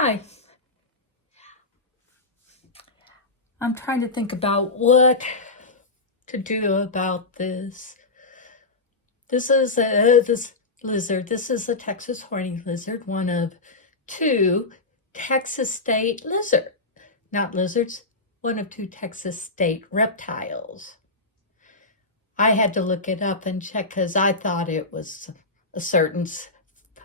Hi. I'm trying to think about what to do about this. This lizard. This is a Texas horny lizard, one of two Texas state not lizards, one of two Texas state reptiles. I had to look it up and check because I thought it was a certain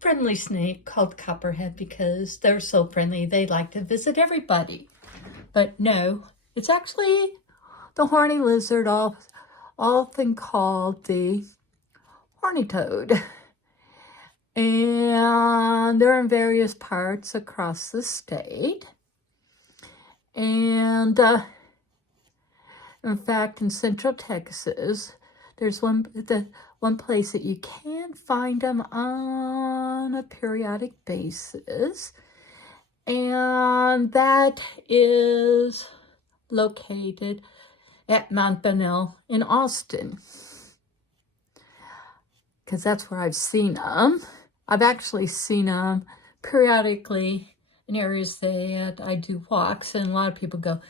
friendly snake called copperhead because they're so friendly they like to visit everybody. But no, it's actually the horny lizard, often called the horny toad. And they're in various parts across the state. And in fact, in Central Texas, there's one place that you can find them on a periodic basis. And that is located at Mount Bonnell in Austin, because that's where I've seen them. I've actually seen them periodically in areas that I do walks, and a lot of people go,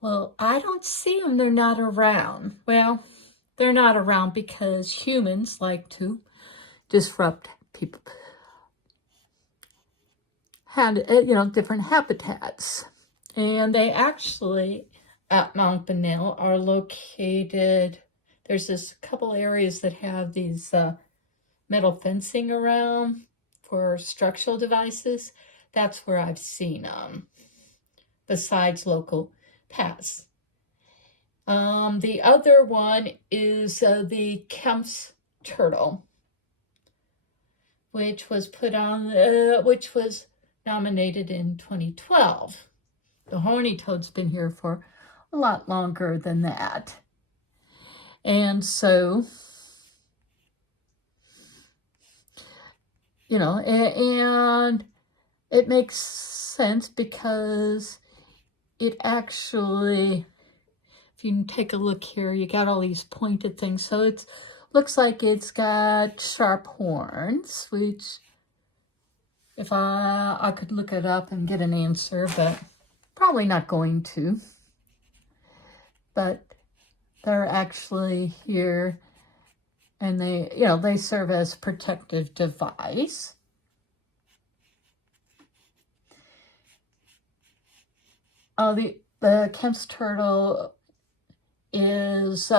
well, I don't see them, they're not around. Well, they're not around because humans like to disrupt people, different habitats. And they actually, at Mount Bonnell, are located, there's this couple areas that have these metal fencing around for structural devices. That's where I've seen them, besides local paths. The other one is the Kemp's turtle, which was nominated in 2012. The horny toad's been here for a lot longer than that. And so, and it makes sense because it actually, if you take a look here, you got all these pointed things. So it looks like it's got sharp horns, which if I could look it up and get an answer, but probably not going to. But they're actually here, and they serve as protective device. The Kemp's turtle is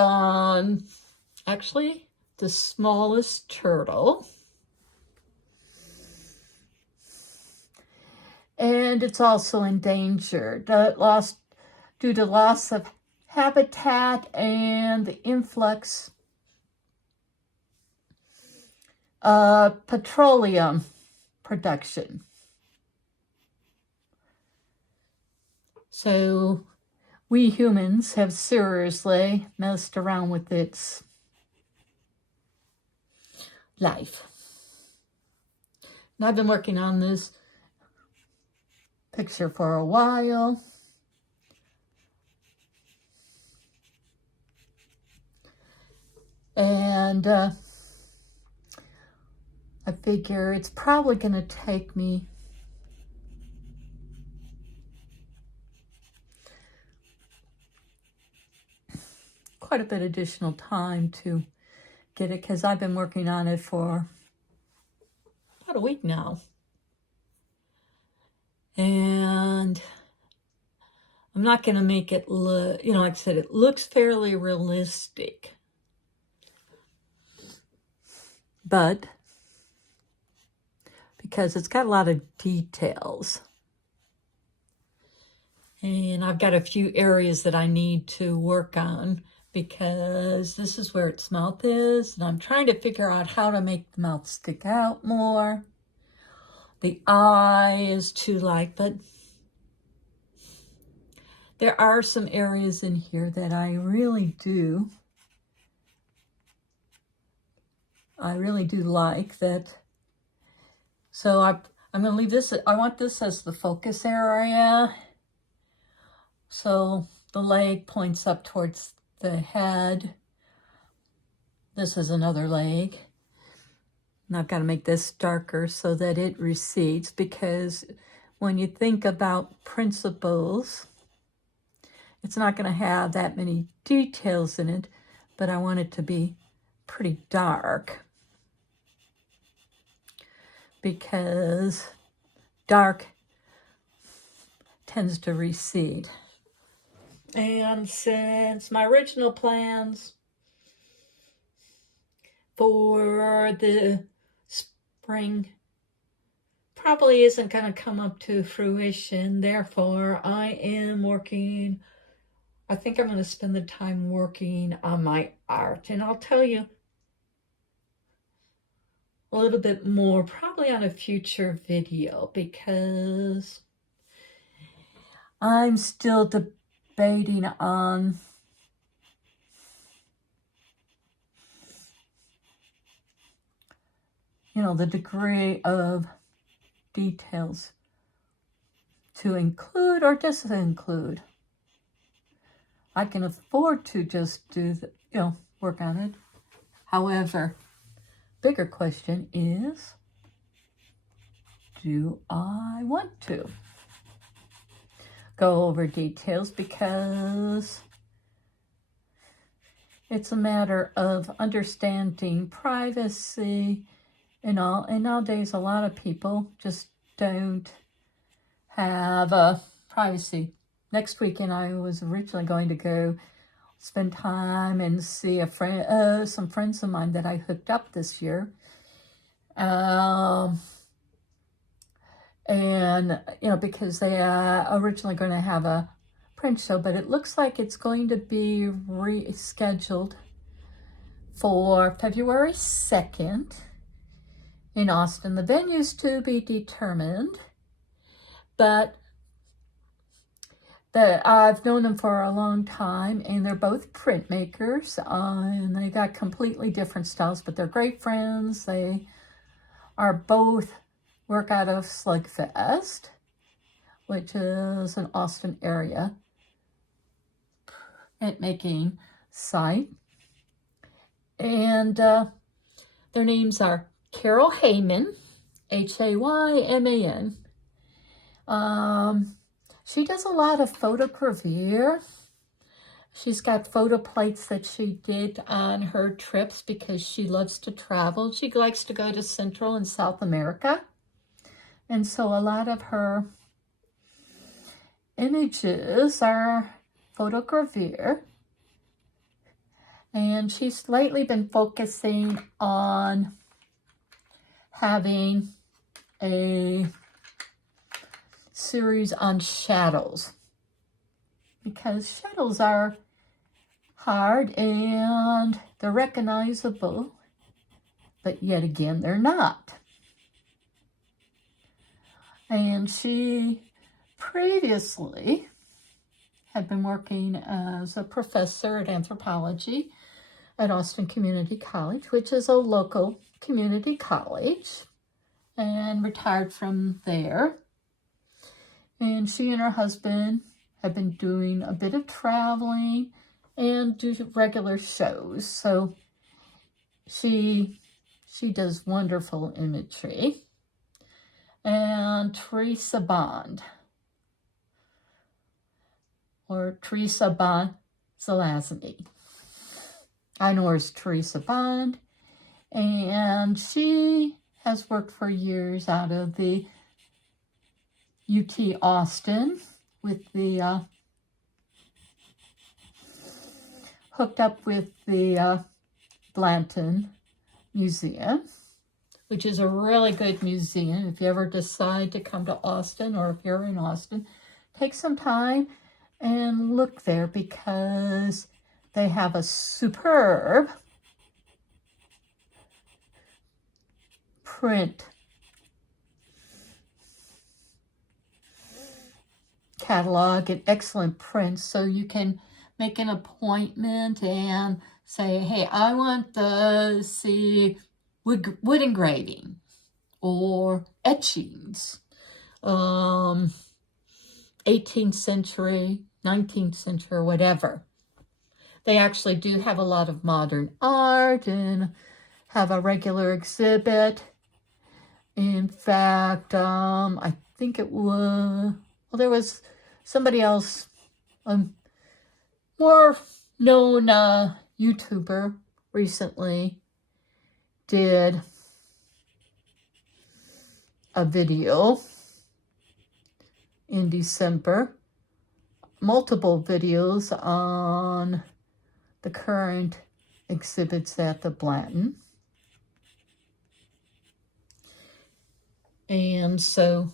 actually the smallest turtle. And it's also endangered, due to loss of habitat and the influx of petroleum production. So we humans have seriously messed around with its life. And I've been working on this picture for a while. And I figure it's probably going to take me quite a bit additional time to get it, because I've been working on it for about a week now. And I'm not going to make it look, like I said, it looks fairly realistic. But because it's got a lot of details. And I've got a few areas that I need to work on, because this is where its mouth is, and I'm trying to figure out how to make the mouth stick out more. The eye is too light, but there are some areas in here that I really do like that. So I'm going to leave this, I want this as the focus area. So the leg points up towards the head. This is another leg. And I've got to make this darker so that it recedes, because when you think about principles, it's not going to have that many details in it, but I want it to be pretty dark because dark tends to recede. And since my original plans for the spring probably isn't going to come up to fruition, therefore I am working. I think I'm going to spend the time working on my art, and I'll tell you a little bit more probably on a future video because I'm still debating on the degree of details to include or disinclude. I can afford to just do work on it. However, bigger question is, do I want to go over details? Because it's a matter of understanding privacy and all. And nowadays, a lot of people just don't have privacy. Next weekend, I was originally going to go spend time and see a friend, some friends of mine that I hooked up this year. And, because they originally going to have a print show, but it looks like it's going to be rescheduled for February 2nd in Austin. The venue's to be determined, but I've known them for a long time, and they're both printmakers, and they got completely different styles, but they're great friends. They are both work out of Slugfest, which is an Austin area printmaking site. And their names are Carol Heyman, Hayman. She does a lot of photogravure. She's got photo plates that she did on her trips because she loves to travel. She likes to go to Central and South America. And so a lot of her images are photogravure. And she's lately been focusing on having a series on shadows, because shadows are hard and they're recognizable, but yet again they're not. And she previously had been working as a professor at anthropology at Austin Community College, which is a local community college, and retired from there. And she and her husband have been doing a bit of traveling and do regular shows. So she does wonderful imagery. And Teresa Bond, or Teresa Bond Zelazny. I know her as Teresa Bond, and she has worked for years out of the UT Austin with the hooked up with the Blanton Museum, which is a really good museum. If you ever decide to come to Austin, or if you're in Austin, take some time and look there, because they have a superb print catalog and excellent prints, so you can make an appointment and say, hey, I want to see wood engraving or etchings, 18th century, 19th century, or whatever. They actually do have a lot of modern art and have a regular exhibit. In fact, I think it was, well, there was somebody else, a more known YouTuber recently did a video in December, multiple videos on the current exhibits at the Blanton. And so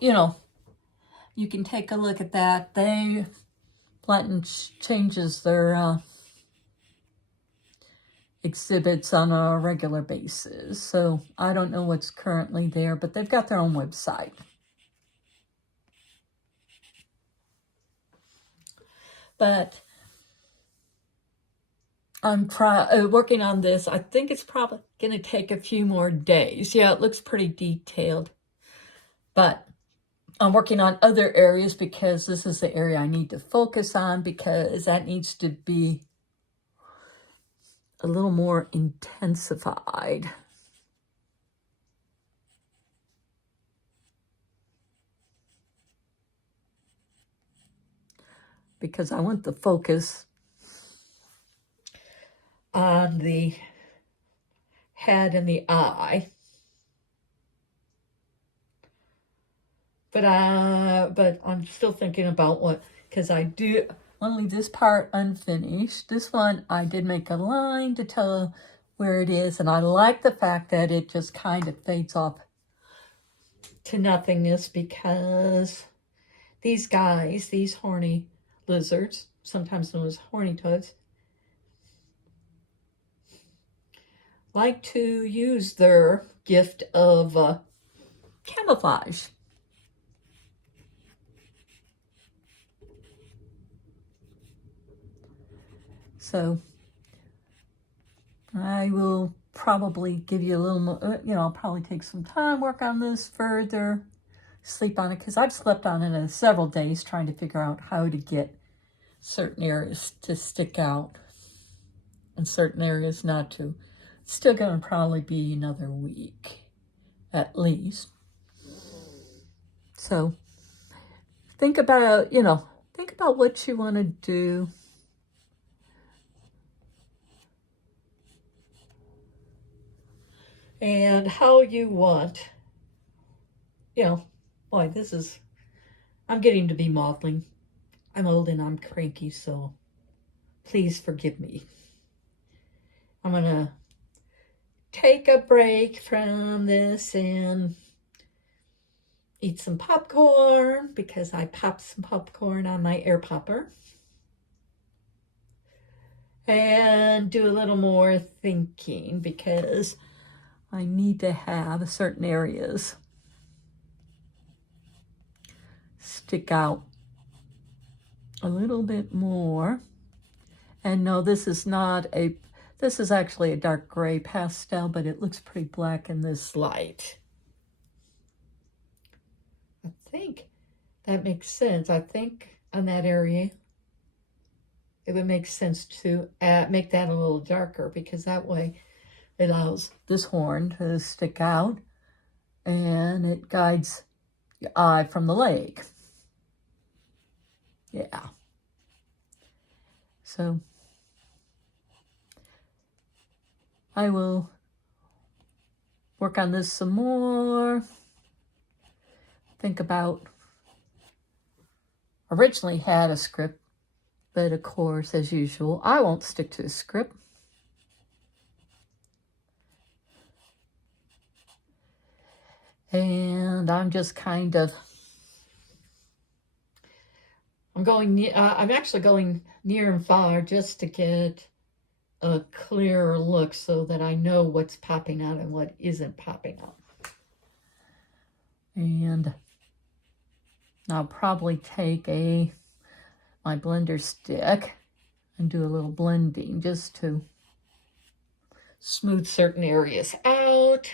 you know, you can take a look at that. Blanton changes their exhibits on a regular basis. So I don't know what's currently there, but they've got their own website. But I'm working on this. I think it's probably going to take a few more days. Yeah, it looks pretty detailed. But I'm working on other areas because this is the area I need to focus on, because that needs to be a little more intensified. Because I want the focus on the head and the eye. But I'm still thinking about what, because I do want to leave this part unfinished. This one, I did make a line to tell where it is, and I like the fact that it just kind of fades off to nothingness, because these guys, these horny lizards, sometimes known as horny toads, like to use their gift of camouflage. So I will probably give you a little more, I'll probably take some time, work on this further, sleep on it, because I've slept on it in several days trying to figure out how to get certain areas to stick out and certain areas not to. It's still going to probably be another week at least. So think about what you want to do. And how you want, boy, I'm getting to be maudlin. I'm old and I'm cranky, so please forgive me. I'm going to take a break from this and eat some popcorn, because I popped some popcorn on my air popper. And do a little more thinking, because I need to have certain areas stick out a little bit more. And no, this is actually a dark gray pastel, but it looks pretty black in this light. I think that makes sense. I think on that area, it would make sense to make that a little darker, because that way it allows this horn to stick out and it guides the eye from the leg. Yeah. So I will work on this some more. Think about, originally had a script, but of course, as usual, I won't stick to the script. And I'm just kind of, I'm actually going near and far just to get a clearer look, so that I know what's popping out and what isn't popping out. And I'll probably take my blender stick and do a little blending just to smooth certain areas out,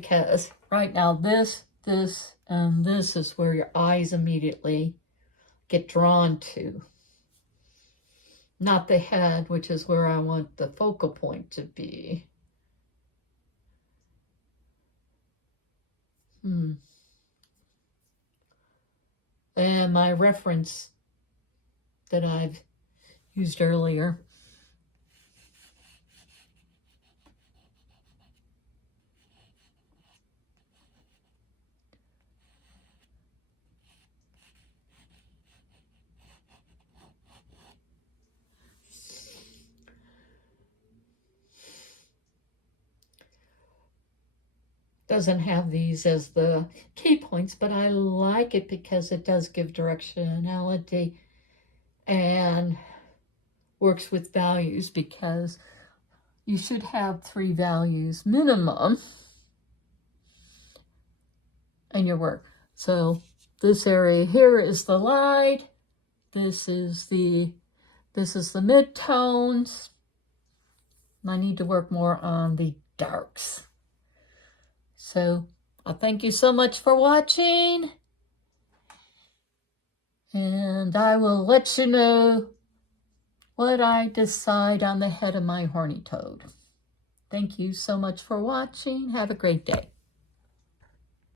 because right now this, and this is where your eyes immediately get drawn to. Not the head, which is where I want the focal point to be. And my reference that I've used earlier. Doesn't have these as the key points, but I like it because it does give directionality and works with values, because you should have 3 values minimum in your work. So this area here is the light, this is the midtones. I need to work more on the darks. So I thank you so much for watching, and I will let you know what I decide on the head of my horny toad. Thank you so much for watching. Have a great day.